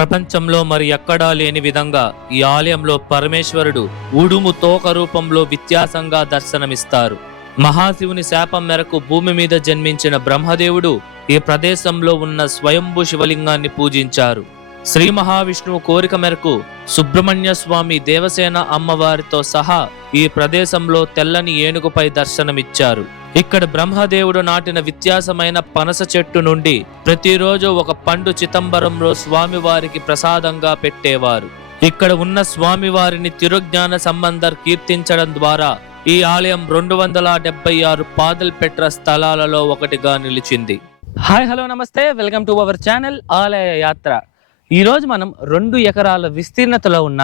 ప్రపంచంలో మరి ఎక్కడా లేని విధంగా ఈ ఆలయంలో పరమేశ్వరుడు ఉడుము తోక రూపంలో వ్యత్యాసంగా దర్శనమిస్తారు. మహాశివుని శాపం మేరకు భూమి మీద జన్మించిన బ్రహ్మదేవుడు ఈ ప్రదేశంలో ఉన్న స్వయంభూ శివలింగాన్ని పూజించారు. శ్రీ మహావిష్ణువు కోరిక మేరకు సుబ్రహ్మణ్య స్వామి దేవసేన అమ్మవారితో సహా ఈ ప్రదేశంలో తెల్లని ఏనుగుపై దర్శనమిచ్చారు. ఇక్కడ బ్రహ్మదేవుడు నాటిన వ్యత్యాసమైన పనస చెట్టు నుండి ప్రతిరోజు ఒక పండు చిదంబరంలో స్వామివారికి ప్రసాదంగా పెట్టేవారు. ఇక్కడ ఉన్న స్వామివారిని తిరుజ్ఞాన సంబంధర్ కీర్తించడం ద్వారా ఈ ఆలయం 276 పాదల్పెట్ర స్థలాలలో ఒకటిగా నిలిచింది. హాయ్ హలో నమస్తే, వెల్కమ్ టు అవర్ ఛానల్ ఆలయ యాత్ర. ఈరోజు మనం 2 ఎకరాల విస్తీర్ణతలో ఉన్న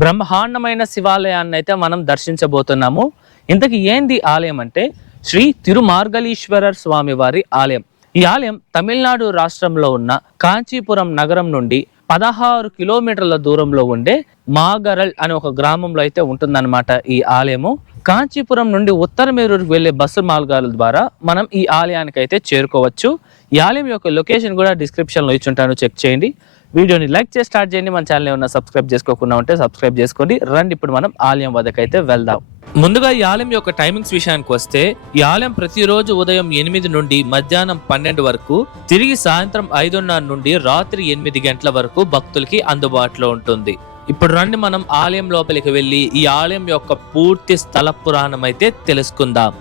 బ్రహ్మాండమైన శివాలయాన్ని అయితే మనం దర్శించబోతున్నాము. ఇంతకీ ఏంది ఆలయం అంటే శ్రీ తిరుమార్గలీశ్వరర్ స్వామి వారి ఆలయం. ఈ ఆలయం తమిళనాడు రాష్ట్రంలో ఉన్న కాంచీపురం నగరం నుండి 16 కిలోమీటర్ల దూరంలో ఉండే మాగరల్ అనే ఒక గ్రామంలో అయితే ఉంటుందన్నమాట. ఈ ఆలయము కాంచీపురం నుండి ఉత్తరమేరూరుకు వెళ్లే బస్సు మార్గాల ద్వారా మనం ఈ ఆలయానికి అయితే చేరుకోవచ్చు. ఈ ఆలయం యొక్క లొకేషన్ కూడా డిస్క్రిప్షన్ లో ఇచ్చుంటాను, చెక్ చేయండి. వీడియోని లైక్ చేసి స్టార్ట్ చేయండి. మన ఛానల్ ఏమన్నా సబ్స్క్రైబ్ చేసుకోకుండా ఉంటే సబ్స్క్రైబ్ చేసుకోండి. రండి ఇప్పుడు మనం ఆలయం వద్దకైతే వెళ్దాం. ముందుగా ఈ ఆలయం యొక్క టైమింగ్స్ విషయానికి వస్తే, ఈ ఆలయం ప్రతిరోజు ఉదయం 8 నుండి మధ్యాహ్నం 12 వరకు, తిరిగి సాయంత్రం 5:30 నుండి రాత్రి 8 గంటల వరకు భక్తులకి అందుబాటులో ఉంటుంది. ఇప్పుడు రండి మనం ఆలయం లోపలికి వెళ్ళి ఈ ఆలయం యొక్క పూర్తి స్థల పురాణం అయితే తెలుసుకుందాం.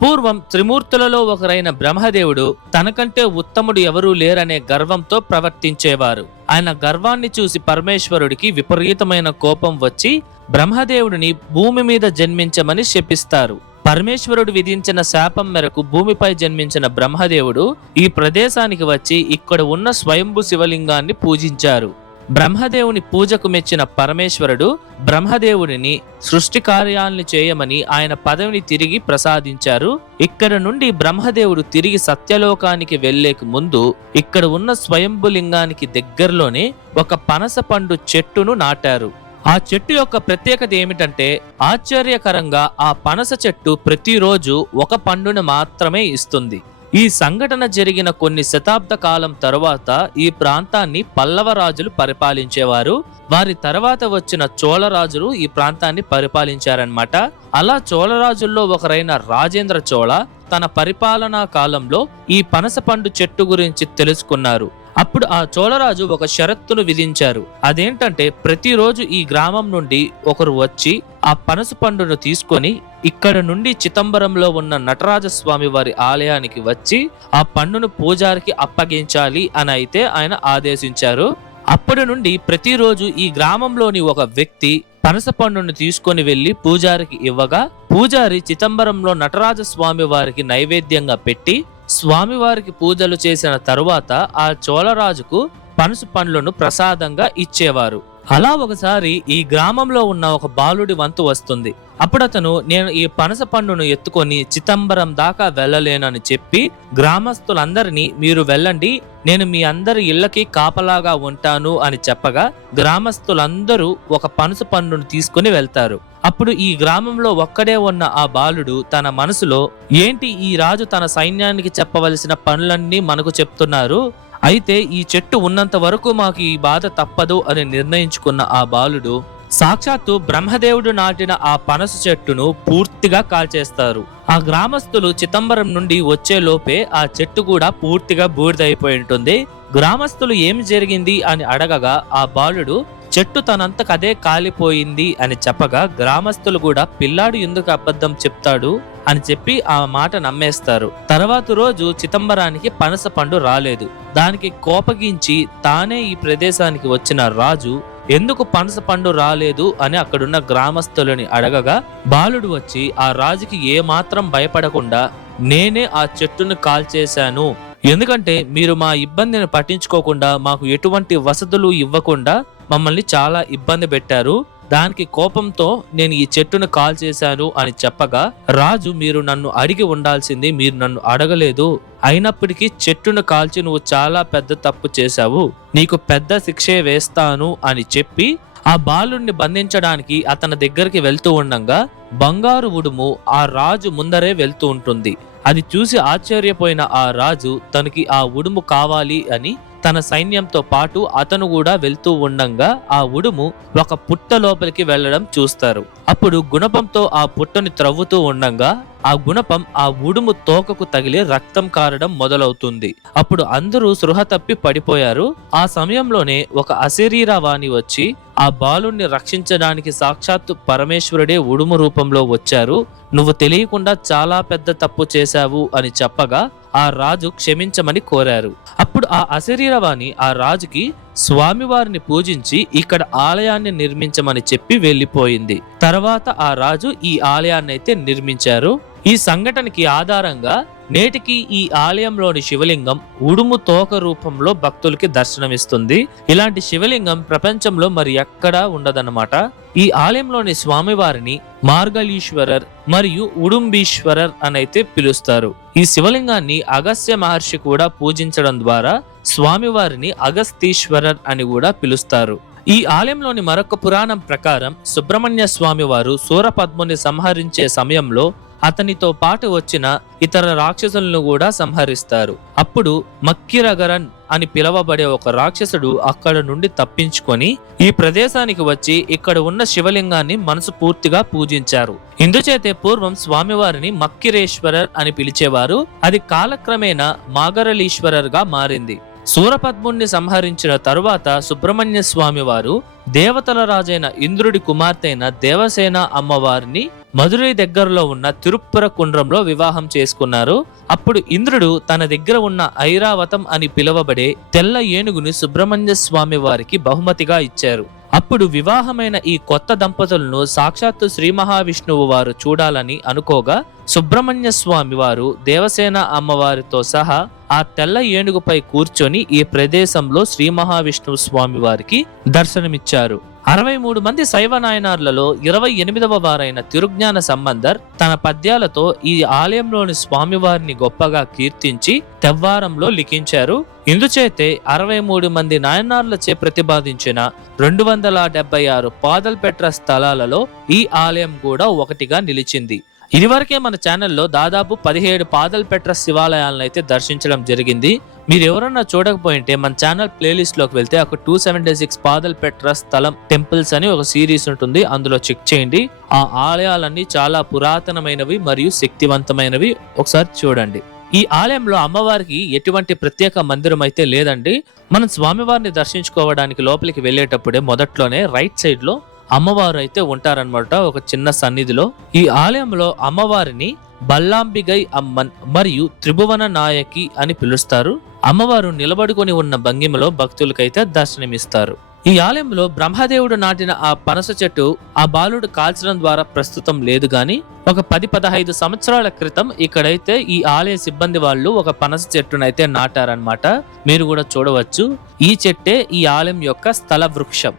పూర్వం త్రిమూర్తులలో ఒకరైన బ్రహ్మదేవుడు తనకంటే ఉత్తముడు ఎవరూ లేరనే గర్వంతో ప్రవర్తించేవారు. ఆయన గర్వాన్ని చూసి పరమేశ్వరుడికి విపరీతమైన కోపం వచ్చి బ్రహ్మదేవుడిని భూమి మీద జన్మించమని శపిస్తారు. పరమేశ్వరుడు విధించిన శాపం మేరకు భూమిపై జన్మించిన బ్రహ్మదేవుడు ఈ ప్రదేశానికి వచ్చి ఇక్కడ ఉన్న స్వయంభూ శివలింగాన్ని పూజించారు. బ్రహ్మదేవుని పూజకు మెచ్చిన పరమేశ్వరుడు బ్రహ్మదేవుడిని సృష్టి కార్యాలను చేయమని ఆయన పదవిని తిరిగి ప్రసాదించారు. ఇక్కడ నుండి బ్రహ్మదేవుడు తిరిగి సత్యలోకానికి వెళ్లేకు ముందు ఇక్కడ ఉన్న స్వయంభూ లింగానికి దగ్గరలోనే ఒక పనస పండు చెట్టును నాటారు. ఆ చెట్టు యొక్క ప్రత్యేకత ఏమిటంటే, ఆశ్చర్యకరంగా ఆ పనస చెట్టు ప్రతిరోజు ఒక పండును మాత్రమే ఇస్తుంది. ఈ సంఘటన జరిగిన కొన్ని శతాబ్ద కాలం తరువాత ఈ ప్రాంతాన్ని పల్లవ రాజులు పరిపాలించేవారు. వారి తర్వాత వచ్చిన చోళరాజులు ఈ ప్రాంతాన్ని పరిపాలించారన్నమాట. అలా చోళరాజుల్లో ఒకరైన రాజేంద్ర చోళ తన పరిపాలనా కాలంలో ఈ పనస పండు చెట్టు గురించి తెలుసుకున్నారు. అప్పుడు ఆ చోళరాజు ఒక షరతును విధించారు. అదేంటంటే, ప్రతిరోజు ఈ గ్రామం నుండి ఒకరు వచ్చి ఆ పనస పండును తీసుకొని ఇక్కడ నుండి చిదంబరంలో ఉన్న నటరాజస్వామి వారి ఆలయానికి వచ్చి ఆ పండును పూజారికి అప్పగించాలి అని అయితే ఆయన ఆదేశించారు. అప్పటి నుండి ప్రతిరోజు ఈ గ్రామంలోని ఒక వ్యక్తి పనస పండును తీసుకొని వెళ్లి పూజారికి ఇవ్వగా, పూజారి చిదంబరంలో నటరాజస్వామి వారికి నైవేద్యంగా పెట్టి స్వామివారికి పూజలు చేసిన తరువాత ఆ చోళరాజుకు పనస పండ్లను ప్రసాదంగా ఇచ్చేవారు. అలా ఒకసారి ఈ గ్రామంలో ఉన్న ఒక బాలుడి వంతు వస్తుంది. అప్పుడు అతను, నేను ఈ పనస పండును ఎత్తుకొని చిదంబరం దాకా వెళ్ళలేనని చెప్పి గ్రామస్తులందరినీ, మీరు వెళ్ళండి, నేను మీ అందరి ఇళ్లకి కాపలాగా ఉంటాను అని చెప్పగా గ్రామస్తులందరూ ఒక పనస పండును తీసుకుని వెళ్తారు. అప్పుడు ఈ గ్రామంలో ఒక్కడే ఉన్న ఆ బాలుడు తన మనసులో, ఏంటి ఈ రాజు తన సైన్యానికి చెప్పవలసిన పనులన్నీ మనకు చెప్తున్నారు, అయితే ఈ చెట్టు ఉన్నంత వరకు మాకు ఈ బాధ తప్పదు అని నిర్ణయించుకున్న ఆ బాలుడు సాక్షాత్తు బ్రహ్మదేవుడు నాటిన ఆ పనస చెట్టును పూర్తిగా కాల్చేస్తారు. ఆ గ్రామస్తులు చిదంబరం నుండి వచ్చే లోపే ఆ చెట్టు కూడా పూర్తిగా బూడిదైపోయి ఉంటుంది. గ్రామస్తులు ఏమి జరిగింది అని అడగగా ఆ బాలుడు చెట్టు తనంతకదే కాలిపోయింది అని చెప్పగా గ్రామస్తులు కూడా పిల్లాడు ఎందుకు అబద్ధం చెప్తాడు అని చెప్పి ఆ మాట నమ్మేస్తారు. తర్వాత రోజు చిదంబరానికి పనస పండు రాలేదు. దానికి కోపగించి తానే ఈ ప్రదేశానికి వచ్చిన రాజు ఎందుకు పనస పండు రాలేదు అని అక్కడున్న గ్రామస్తులని అడగగా బాలుడు వచ్చి ఆ రాజుకి ఏ మాత్రం భయపడకుండా, నేనే ఆ చెట్టును కాల్చేశాను, ఎందుకంటే మీరు మా ఇబ్బందిని పట్టించుకోకుండా మాకు ఎటువంటి వసతులు ఇవ్వకుండా మమ్మల్ని చాలా ఇబ్బంది పెట్టారు, దానికి కోపంతో నేను ఈ చెట్టును కాల్చేశాను అని చెప్పగా రాజు, మీరు నన్ను అడిగి ఉండాల్సింది, మీరు నన్ను అడగలేదు, అయినప్పటికీ చెట్టును కాల్చి నువ్వు చాలా పెద్ద తప్పు చేశావు, నీకు పెద్ద శిక్షే వేస్తాను అని చెప్పి ఆ బాలుడిని బంధించడానికి అతని దగ్గరికి వెళ్తూ ఉండగా బంగారు ఉడుము ఆ రాజు ముందరే వెళ్తూ ఉంటుంది. అది చూసి ఆశ్చర్యపోయిన ఆ రాజు తనకి ఆ ఉడుము కావాలి అని తన సైన్యంతో పాటు అతను కూడా వెళ్తూ ఉండంగా ఆ ఉడుము ఒక పుట్ట లోపలికి వెళ్లడం చూస్తారు. అప్పుడు గుణపంతో ఆ పుట్టని త్రవ్వుతూ ఉండంగా ఆ గుణపం ఆ ఉడుము తోకకు తగిలి రక్తం కారడం మొదలవుతుంది. అప్పుడు అందరూ సృహ తప్పి పడిపోయారు. ఆ సమయంలోనే ఒక అశరీరవాణి వచ్చి ఆ బాలుణ్ణి రక్షించడానికి సాక్షాత్తు పరమేశ్వరుడే ఉడుము రూపంలో వచ్చారు, నువ్వు తెలియకుండా చాలా పెద్ద తప్పు చేశావు అని చెప్పగా ఆ రాజు క్షమించమని కోరారు. అప్పుడు ఆ అశరీరవాణి ఆ రాజుకి స్వామివారిని పూజించి ఇక్కడ ఆలయాన్ని నిర్మించమని చెప్పి వెళ్లిపోయింది. తర్వాత ఆ రాజు ఈ ఆలయాన్ని అయితే నిర్మించారు. ఈ సంఘటనకి ఆధారంగా నేటికి ఈ ఆలయంలోని శివలింగం ఉడుము తోక రూపంలో భక్తులకి దర్శనమిస్తుంది. ఇలాంటి శివలింగం ప్రపంచంలో మరి ఎక్కడా ఉండదన్నమాట. ఈ ఆలయంలోని స్వామివారిని మార్గళీశ్వరర్ మరియు ఉడుంబీశ్వరర్ అనైతే పిలుస్తారు. ఈ శివలింగాన్ని అగస్త్య మహర్షి కూడా పూజించడం ద్వారా స్వామివారిని అగస్తీశ్వరర్ అని కూడా పిలుస్తారు. ఈ ఆలయంలోని మరొక పురాణం ప్రకారం సుబ్రహ్మణ్య స్వామి వారు శూరపద్ముని సంహరించే సమయంలో అతనితో పాటు వచ్చిన ఇతర రాక్షసులను కూడా సంహరిస్తారు. అప్పుడు మక్కిరగరన్ అని పిలువబడే ఒక రాక్షసుడు అక్కడ నుండి తప్పించుకొని ఈ ప్రదేశానికి వచ్చి ఇక్కడ ఉన్న శివలింగాన్ని మనసు పూర్తిగా పూజించారు. ఇందుచేతే పూర్వం స్వామివారిని మక్కిరేశ్వరర్ అని పిలిచేవారు. అది కాలక్రమేణా మాగరలీశ్వరర్ గా మారింది. శూరపద్ముణ్ణి సంహరించిన తరువాత సుబ్రహ్మణ్య స్వామి వారు దేవతల రాజైన ఇంద్రుడి కుమార్తె అయిన దేవసేన అమ్మవారిని మధురై దగ్గరలో ఉన్న తిరుప్పుర కుండ్రంలో వివాహం చేసుకున్నారు. అప్పుడు ఇంద్రుడు తన దగ్గర ఉన్న ఐరావతం అని పిలువబడే తెల్ల ఏనుగుని సుబ్రహ్మణ్య స్వామి వారికి బహుమతిగా ఇచ్చారు. అప్పుడు వివాహమైన ఈ కొత్త దంపతులను సాక్షాత్తు శ్రీ మహావిష్ణువు వారు చూడాలని అనుకోగా సుబ్రహ్మణ్య స్వామి వారు దేవసేన అమ్మవారితో సహా ఆ తెల్ల ఏనుగుపై కూర్చొని ఈ ప్రదేశంలో శ్రీ మహావిష్ణువు స్వామి వారికి దర్శనమిచ్చారు. 63 మంది శైవ నాయనార్లలో 28వ వారైన తిరుజ్ఞాన సంబంధర్ తన పద్యాలతో ఈ ఆలయంలోని స్వామివారిని గొప్పగా కీర్తించి తెవ్వారంలో లిఖించారు. ఇందుచేతే 63 మంది నాయనార్లచే ప్రతిపాదించిన 276 పాదల్పెట్ర స్థలాలలో ఈ ఆలయం కూడా ఒకటిగా నిలిచింది. ఇదివరకే మన ఛానల్లో దాదాపు 17 పాదల్పెట్ర శివాలయాలను అయితే దర్శించడం జరిగింది. మీరు ఎవరన్నా చూడకపోయింటే మన ఛానల్ ప్లేలిస్ట్ లోకి వెళ్తే అక్కడ 276 పాదల్పెట్ర స్థలం టెంపుల్స్ అని ఒక సిరీస్ ఉంటుంది, అందులో చెక్ చేయండి. ఆ ఆలయాలన్నీ చాలా పురాతనమైనవి మరియు శక్తివంతమైనవి, ఒకసారి చూడండి. ఈ ఆలయంలో అమ్మవారికి ఎటువంటి ప్రత్యేక మందిరం అయితే లేదండి. మనం స్వామివారిని దర్శించుకోవడానికి లోపలికి వెళ్ళేటప్పుడే మొదట్లోనే రైట్ సైడ్ లో అమ్మవారు అయితే ఉంటారనమాట, ఒక చిన్న సన్నిధిలో. ఈ ఆలయంలో అమ్మవారిని బల్లాంబిగై అమ్మన్ మరియు త్రిభువన నాయకి అని పిలుస్తారు. అమ్మవారు నిలబడుకొని ఉన్న భంగిమలో భక్తులకైతే దర్శనమిస్తారు. ఈ ఆలయంలో బ్రహ్మదేవుడు నాటిన ఆ పనస చెట్టు ఆ బాలుడు కాల్చడం ద్వారా ప్రస్తుతం లేదు గాని ఒక 10-15 సంవత్సరాల క్రితం ఇక్కడైతే ఈ ఆలయ సిబ్బంది వాళ్ళు ఒక పనస చెట్టునైతే నాటారనమాట. మీరు కూడా చూడవచ్చు. ఈ చెట్టే ఈ ఆలయం యొక్క స్థల వృక్షం.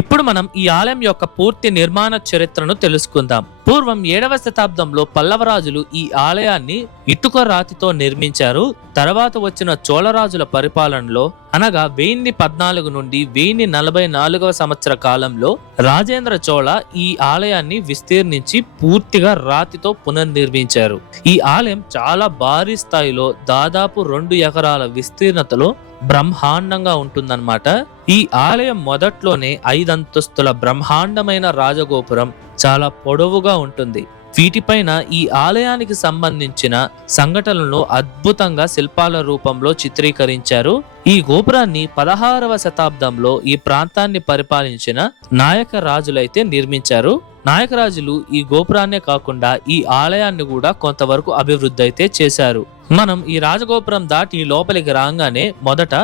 ఇప్పుడు మనం ఈ ఆలయం యొక్క పూర్తి నిర్మాణ చరిత్రను తెలుసుకుందాం. పూర్వం 7వ శతాబ్దంలో పల్లవరాజులు ఈ ఆలయాన్ని ఇటుక రాతితో నిర్మించారు. తర్వాత వచ్చిన చోళరాజుల పరిపాలనలో అనగా 1014 నుండి 1044వ సంవత్సర కాలంలో రాజేంద్ర చోళ ఈ ఆలయాన్ని విస్తీర్ణించి పూర్తిగా రాతితో పునర్నిర్మించారు. ఈ ఆలయం చాలా భారీ స్థాయిలో దాదాపు 2 ఎకరాల విస్తీర్ణతలో బ్రహ్మాండంగా ఉంటుందన్నమాట. ఈ ఆలయం మొదట్లోనే 5 అంతస్తుల బ్రహ్మాండమైన రాజగోపురం చాలా పొడవుగా ఉంటుంది. వీటిపైన ఈ ఆలయానికి సంబంధించిన సంఘటనలను అద్భుతంగా శిల్పాల రూపంలో చిత్రీకరించారు. ఈ గోపురాన్ని 16వ శతాబ్దంలో ఈ ప్రాంతాన్ని పరిపాలించిన నాయక రాజులైతే నిర్మించారు. నాయకరాజులు ఈ గోపురాన్నే కాకుండా ఈ ఆలయాన్ని కూడా కొంతవరకు అభివృద్ధి అయితే చేశారు. మనం ఈ రాజగోపురం దాటి లోపలికి రాగానే మొదట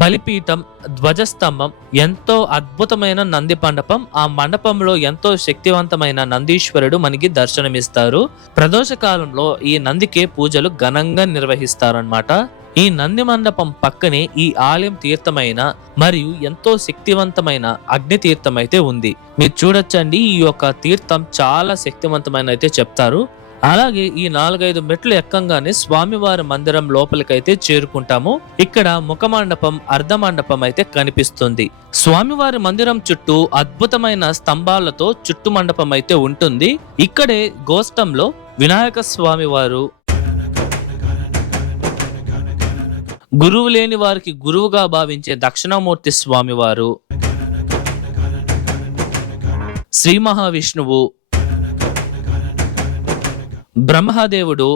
బలిపీఠం, ధ్వజస్తంభం, ఎంతో అద్భుతమైన నంది మండపం, ఆ మండపంలో ఎంతో శక్తివంతమైన నందీశ్వరుడు మనకి దర్శనమిస్తారు. ప్రదోష కాలంలో ఈ నందికే పూజలు ఘనంగా నిర్వహిస్తారన్నమాట. ఈ నంది మండపం పక్కనే ఈ ఆలయం తీర్థమైన మరియు ఎంతో శక్తివంతమైన అగ్ని తీర్థం అయితే ఉంది. మీరు చూడొచ్చండి, ఈ యొక్క తీర్థం చాలా శక్తివంతమైన అయితే చెప్తారు. అలాగే ఈ 4-5 మెట్లు ఎక్కంగానే స్వామివారి మందిరం లోపలికైతే చేరుకుంటాము. ఇక్కడ ముఖ మండపం, అర్ధ మండపం అయితే కనిపిస్తుంది. స్వామివారి మందిరం చుట్టూ అద్భుతమైన స్తంభాలతో చుట్టు మండపం అయితే ఉంటుంది. ఇక్కడే గోష్టంలో వినాయక స్వామివారు, గురువు లేని వారికి గురువుగా భావించే దక్షిణామూర్తి స్వామివారు, శ్రీ మహావిష్ణువు, బ్రహ్మదేవుడు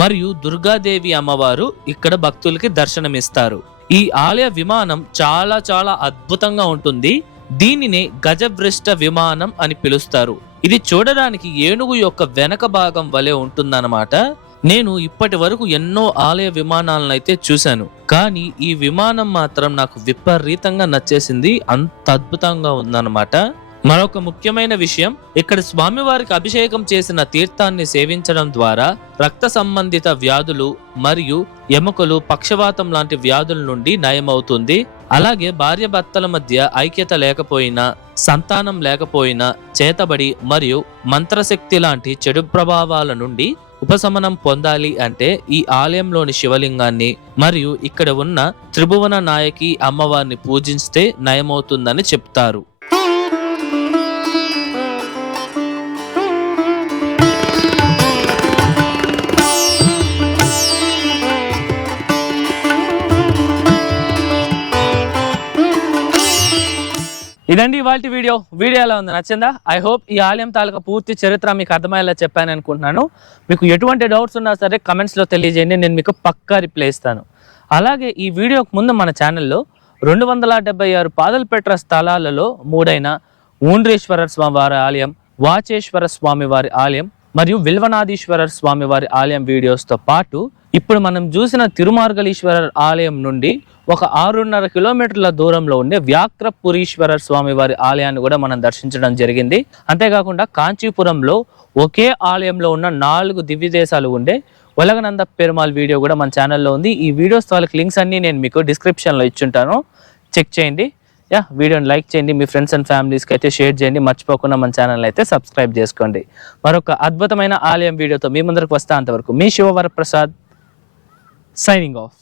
మరియు దుర్గాదేవి అమ్మవారు ఇక్కడ భక్తులకి దర్శనమిస్తారు. ఈ ఆలయ విమానం చాలా చాలా అద్భుతంగా ఉంటుంది. దీనినే గజవృష్ట విమానం అని పిలుస్తారు. ఇది చూడడానికి ఏనుగు యొక్క వెనక భాగం వలె ఉంటుందన్నమాట. నేను ఇప్పటి వరకు ఎన్నో ఆలయ విమానాలను అయితే చూశాను, కానీ ఈ విమానం మాత్రం నాకు విపరీతంగా నచ్చేసింది. అంత అద్భుతంగా ఉందన్నమాట. మరొక ముఖ్యమైన విషయం, ఇక్కడ స్వామివారికి అభిషేకం చేసిన తీర్థాన్ని సేవించడం ద్వారా రక్త సంబంధిత వ్యాధులు మరియు ఎముకలు, పక్షవాతం లాంటి వ్యాధుల నుండి నయమవుతుంది. అలాగే భార్య భర్తల మధ్య ఐక్యత లేకపోయినా, సంతానం లేకపోయినా, చేతబడి మరియు మంత్రశక్తి లాంటి చెడు ప్రభావాల నుండి ఉపశమనం పొందాలి అంటే ఈ ఆలయంలోని శివలింగాన్ని మరియు ఇక్కడ ఉన్న త్రిభువన నాయకి అమ్మవారిని పూజిస్తే నయమవుతుందని చెప్తారు. ఇదండి ఇవాల్టి వీడియో ఎలా ఉంది, నచ్చిందా? ఐ హోప్ ఈ ఆలయం తాలూకా పూర్తి చరిత్ర మీకు అర్థమయ్యేలా చెప్పాను అనుకుంటున్నాను. మీకు ఎటువంటి డౌట్స్ ఉన్నా సరే కమెంట్స్లో తెలియజేయండి, నేను మీకు పక్కా రిప్లై ఇస్తాను. అలాగే ఈ వీడియోకి ముందు మన ఛానల్లో 276 పాదలపెట్ర స్థలాలలో 3 ఊండ్రేశ్వర స్వామివారి ఆలయం, వాచేశ్వర స్వామివారి ఆలయం మరియు విల్వనాథీశ్వర స్వామివారి ఆలయం వీడియోస్తో పాటు ఇప్పుడు మనం చూసిన తిరుమార్గలీశ్వర ఆలయం నుండి ఒక 6.5 కిలోమీటర్ల దూరంలో ఉండే వ్యాఘ్రపురీశ్వర స్వామివారి ఆలయాన్ని కూడా మనం దర్శించడం జరిగింది. అంతేకాకుండా కాంచీపురంలో ఒకే ఆలయంలో ఉన్న 4 దివ్య దేశాలు ఉండే ఒలగనంద పెరుమాల్ వీడియో కూడా మన ఛానల్లో ఉంది. ఈ వీడియోస్ వాళ్ళకి లింక్స్ అన్ని నేను మీకు డిస్క్రిప్షన్లో ఇచ్చుంటాను, చెక్ చేయండి. వీడియోని లైక్ చేయండి, మీ ఫ్రెండ్స్ అండ్ ఫ్యామిలీస్కి అయితే షేర్ చేయండి, మర్చిపోకుండా మన ఛానల్ అయితే సబ్స్క్రైబ్ చేసుకోండి. మరొక అద్భుతమైన ఆలయం వీడియోతో మీ ముందరకు వస్తా. అంతవరకు మీ శివవరప్రసాద్ సైనింగ్ ఆఫ్.